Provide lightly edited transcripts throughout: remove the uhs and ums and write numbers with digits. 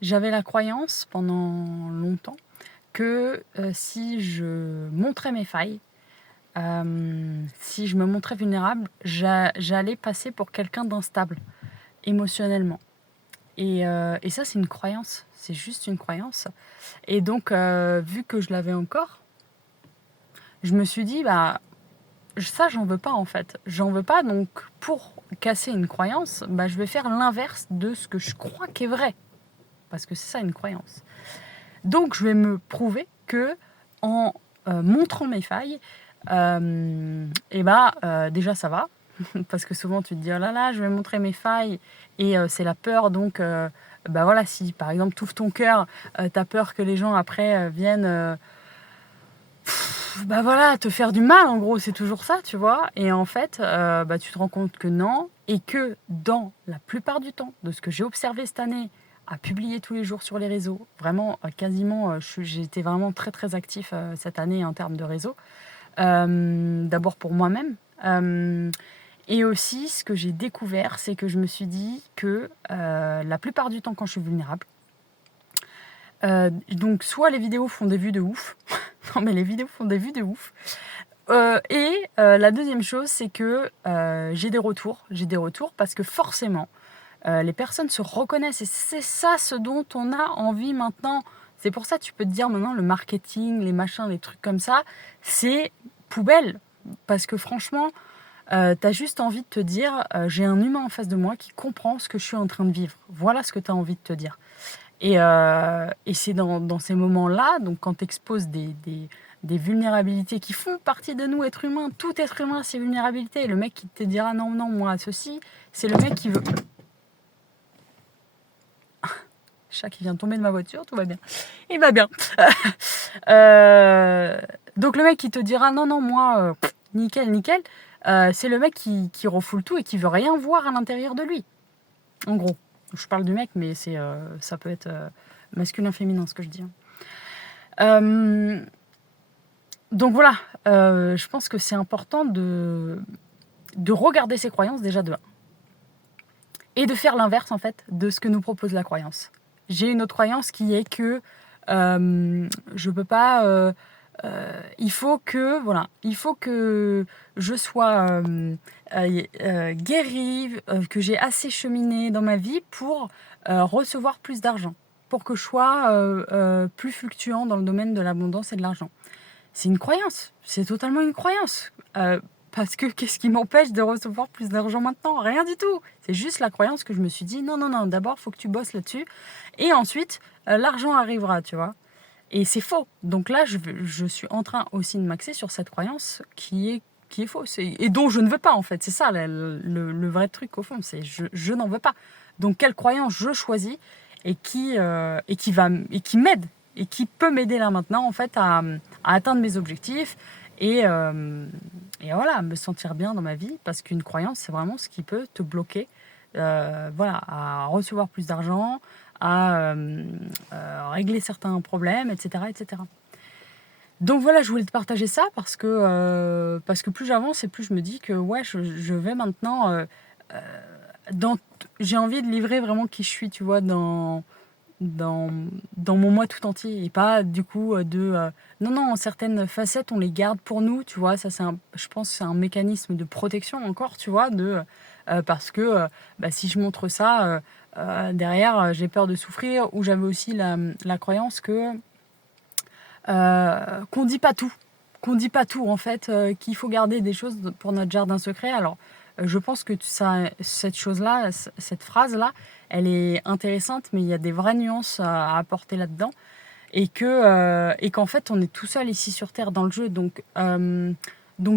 J'avais la croyance pendant longtemps que si je montrais mes failles, si je me montrais vulnérable, j'allais passer pour quelqu'un d'instable émotionnellement. Et ça, c'est une croyance. C'est juste une croyance. Et donc, vu que je l'avais encore, je me suis dit, bah, ça, j'en veux pas en fait. J'en veux pas, donc pour casser une croyance, bah, je vais faire l'inverse de ce que je crois qui est vrai. Parce que c'est ça une croyance. Donc, je vais me prouver que en montrant mes failles, déjà ça va. Parce que souvent tu te dis oh là là, je vais montrer mes failles et c'est la peur. Donc, bah voilà, si par exemple tu ouvres ton cœur, tu as peur que les gens après viennent bah voilà, te faire du mal en gros, c'est toujours ça, tu vois. Et en fait, bah, tu te rends compte que non, et que dans la plupart du temps, de ce que j'ai observé cette année, à publier tous les jours sur les réseaux, vraiment quasiment, j'ai été vraiment très très actif cette année en termes de réseau. D'abord pour moi-même. Et aussi, ce que j'ai découvert, c'est que je me suis dit que la plupart du temps, quand je suis vulnérable, donc soit les vidéos font des vues de ouf, non mais les vidéos font des vues de ouf, la deuxième chose, c'est que j'ai des retours. J'ai des retours parce que forcément, les personnes se reconnaissent. Et c'est ça ce dont on a envie maintenant. C'est pour ça que tu peux te dire maintenant le marketing, les machins, les trucs comme ça, c'est poubelle. Parce que franchement, t'as juste envie de te dire, j'ai un humain en face de moi qui comprend ce que je suis en train de vivre. Voilà ce que tu as envie de te dire. Et c'est dans ces moments-là, donc quand tu exposes des vulnérabilités qui font partie de nous, êtres humains, tout être humain, c'est vulnérabilité. Et le mec qui te dira non, non, moi, ceci, c'est le mec qui veut. Chat qui vient de tomber de ma voiture, tout va bien. Il va bien. Donc le mec qui te dira non, non, moi, nickel, nickel, c'est le mec qui refoule tout et qui veut rien voir à l'intérieur de lui. En gros. Je parle du mec, mais ça peut être masculin, féminin, ce que je dis. Donc voilà, je pense que c'est important de regarder ses croyances déjà de 1. Et de faire l'inverse en fait de ce que nous propose la croyance. J'ai une autre croyance qui est que je peux pas... il faut que je sois guérie, que j'ai assez cheminé dans ma vie pour recevoir plus d'argent, pour que je sois plus fluctuant dans le domaine de l'abondance et de l'argent. C'est une croyance, c'est totalement une croyance. Parce que qu'est-ce qui m'empêche de recevoir plus d'argent maintenant? Rien du tout. C'est juste la croyance que je me suis dit, non, non, non, d'abord, il faut que tu bosses là-dessus. Et ensuite, l'argent arrivera, tu vois. Et c'est faux. Donc là, je suis en train aussi de m'axer sur cette croyance qui est fausse et dont je ne veux pas, en fait. C'est ça le vrai truc, au fond. C'est je n'en veux pas. Donc, quelle croyance je choisis et qui m'aide et qui peut m'aider là maintenant, en fait, à atteindre mes objectifs et voilà, à me sentir bien dans ma vie. Parce qu'une croyance, c'est vraiment ce qui peut te bloquer voilà, à recevoir plus d'argent, à régler certains problèmes, etc., etc. Donc voilà, je voulais te partager ça parce que plus j'avance et plus je me dis que ouais, je vais maintenant... j'ai envie de livrer vraiment qui je suis, tu vois, dans, dans mon moi tout entier. Et pas du coup non, non, certaines facettes, on les garde pour nous, tu vois. Ça, je pense que c'est un mécanisme de protection encore, tu vois, parce que bah, si je montre ça... derrière, j'ai peur de souffrir, ou j'avais aussi la croyance que qu'on dit pas tout, en fait, qu'il faut garder des choses pour notre jardin secret. Alors, je pense que cette chose-là, cette phrase-là, elle est intéressante, mais il y a des vraies nuances à apporter là-dedans, et qu'en fait, on est tout seul ici sur Terre dans le jeu, donc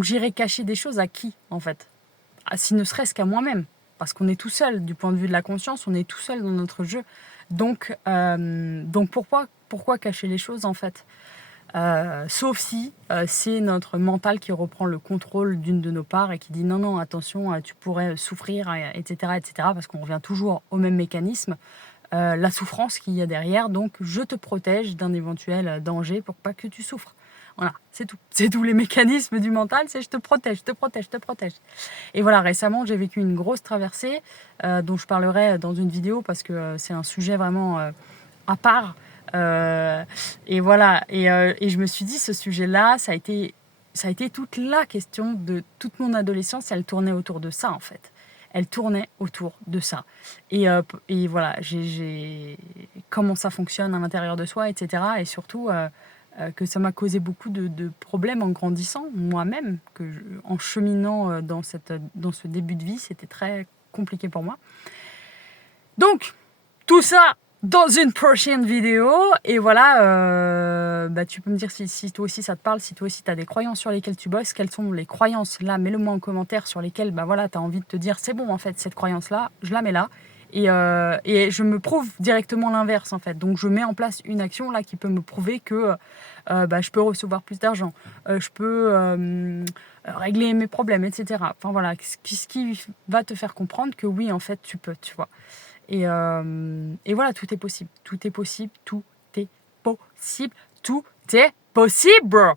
j'irai cacher des choses à qui, en fait, si ne serait-ce qu'à moi-même. Parce qu'on est tout seul, du point de vue de la conscience, on est tout seul dans notre jeu. Donc pourquoi cacher les choses, en fait? Sauf si c'est notre mental qui reprend le contrôle d'une de nos parts et qui dit non, non, attention, tu pourrais souffrir, etc., etc., parce qu'on revient toujours au même mécanisme, la souffrance qu'il y a derrière. Donc, je te protège d'un éventuel danger pour pas que tu souffres. Voilà, c'est tout. C'est tous les mécanismes du mental, c'est je te protège, je te protège, je te protège. Et voilà, récemment, j'ai vécu une grosse traversée dont je parlerai dans une vidéo parce que c'est un sujet vraiment à part. Et voilà. Et je me suis dit, ce sujet-là, ça a été toute la question de toute mon adolescence. Elle tournait autour de ça, en fait. Elle tournait autour de ça. Et voilà, comment ça fonctionne à l'intérieur de soi, etc. Et surtout, que ça m'a causé beaucoup de problèmes en grandissant, moi-même, en cheminant dans ce début de vie, c'était très compliqué pour moi. Donc, tout ça dans une prochaine vidéo. Et voilà, tu peux me dire si toi aussi ça te parle, si toi aussi tu as des croyances sur lesquelles tu bosses, quelles sont les croyances là, mets-le-moi en commentaire sur lesquelles voilà, tu as envie de te dire c'est bon en fait, cette croyance-là, je la mets là. Et je me prouve directement l'inverse en fait. Donc je mets en place une action là qui peut me prouver que je peux recevoir plus d'argent, je peux régler mes problèmes, etc. Enfin voilà, ce qui va te faire comprendre que oui en fait tu peux, tu vois. Et voilà, tout est possible. Tout est possible. Tout est possible. Tout est possible.